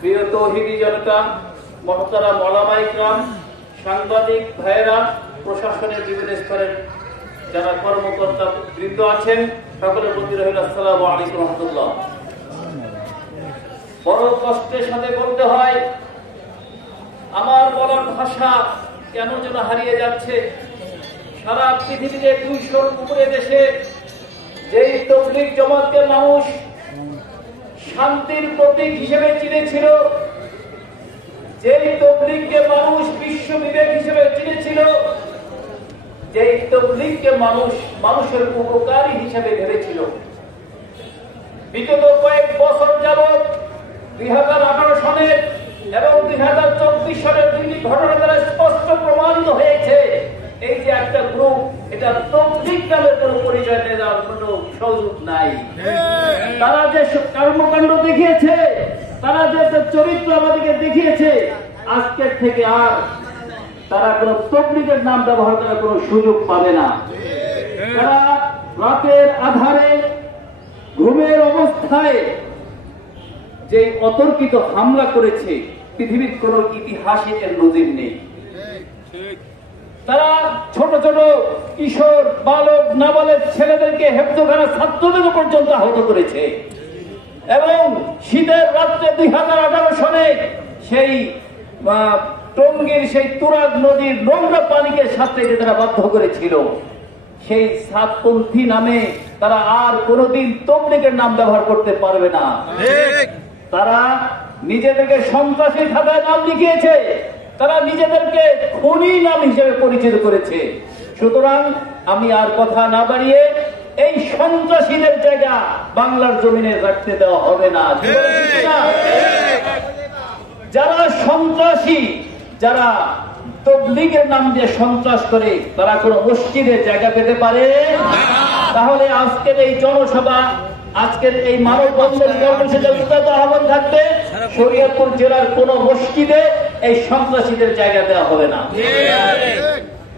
প্রিয় তৌহিদি জনতা, মুহতারাম উলামায়ে কিরাম, সাংবাদিক ভাইয়েরা, প্রশাসনের বিভিন্ন স্তরের যারা কর্মকর্তা বৃন্দ আছেন, সকলের প্রতি রহিল আসসালামু আলাইকুম ওয়া রাহমাতুল্লাহ। বড় কষ্টের সাথে বলতে হয়, আমার বলার ভাষা কেন যেন হারিয়ে যাচ্ছে। সারা পৃথিবীতে 200-র উপরে দেশে যেই তাবলীগ জামাতকে মানুষ শান্তির প্রতীক হিসেবে চিনেছিল, যেই তাবলীগকে মানুষ বিশ্ব বিবেক হিসেবে চিনেছিল, যেই তাবলীগকে মানুষ মানুষের উপকারী হিসেবে ভেবেছিল, বিগত কয়েক বছর যাবৎ 2018 সনের এবং 2024 সনের দুইটি ঘটনা দ্বারা স্পষ্ট প্রমাণিত হয়েছে এই যে একটা গ্রুপ, এটা তাবলীগ নামের কোন পরিচয় দেওয়ার কোন সুযোগ নাই। তারা যে কর্মকাণ্ড দেখিয়েছে, তারা যে চরিত্র আমাদেরকে দেখিয়েছে, আজকের থেকে আর তারা কোন তাবলীগের নাম ব্যবহার করার কোন সুযোগ পাবে না। তারা রাতের আধারে ঘুমের অবস্থায় যে অতর্কিত হামলা করেছে, পৃথিবীর কোন ইতিহাসে এর নজির নেই। তারা ছোট ছোট কিশোর, বালক, নাবালক ছেলেদেরকে, হেফজখানা ছাত্রদের পর্যন্ত আহত করেছে এবং শীতের রাত্রে 2018 সনে সেই টঙ্গীর সেই তুরাগ নদীর নোংরা পানিকে সাথে তারা বাধ্য করেছিল। সেই সাতপন্থী নামে তারা আর কোনদিন তাবলীগের নাম ব্যবহার করতে পারবে না। তারা নিজেদেরকে সন্ত্রাসী খাতায় নাম লিখিয়েছে, তারা নিজেদেরকে খুনি নাম হিসেবে পরিচিত করেছে। সুতরাং আমি আর কথা না বাড়িয়ে এই সন্ত্রাসীদের জায়গা বাংলার জমিনে রাখতে দেওয়া হবে না। যারা সন্ত্রাসী, যারা তাবলীগের নাম দিয়ে সন্ত্রাস করে, তারা কোন মসজিদের জায়গা পেতে পারে? তাহলে আজকের এই জনসভা, আজকের এই মানববন্ধন কর্মসূচিতে আহ্বান থাকবে, শরীয়তপুর জেলার কোন মসজিদে এই সন্ত্রাসীদের জায়গা দেওয়া হবে না।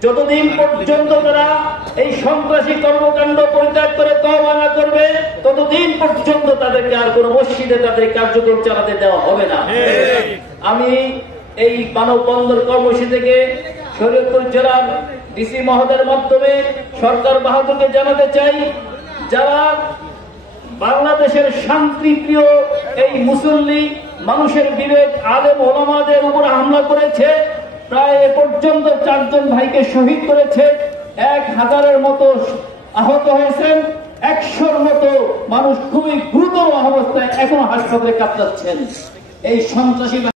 যতদিন পর্যন্ত তারা এই সন্ত্রাসী কর্মকাণ্ড পরিত্যাগ করে তওবা না করবে, ততদিন পর্যন্ত তাদেরকে আর কোন মসজিদে তাদের কার্যক্রম চালাতে দেওয়া হবে না। আমি এই মানববন্ধন কর্মসূচি থেকে শরীয়তপুর জেলার ডিসি মহোদয়ের মাধ্যমে সরকার বাহাদুরকে জানাতে চাই, যারা বাংলাদেশের শান্তিপ্রিয় এই মুসল্লি, মানুষের বিবেক, আলেম ওলামাদের উপর হামলা করেছে, প্রায় এ পর্যন্ত 4 জন ভাইকে শহীদ করেছে, 1000-এর মতো আহত হয়েছেন, 100-র মতো মানুষ খুবই গুরুতর অবস্থায় এখনো হাসপাতালে কাতরাচ্ছেন। এই সন্ত্রাসী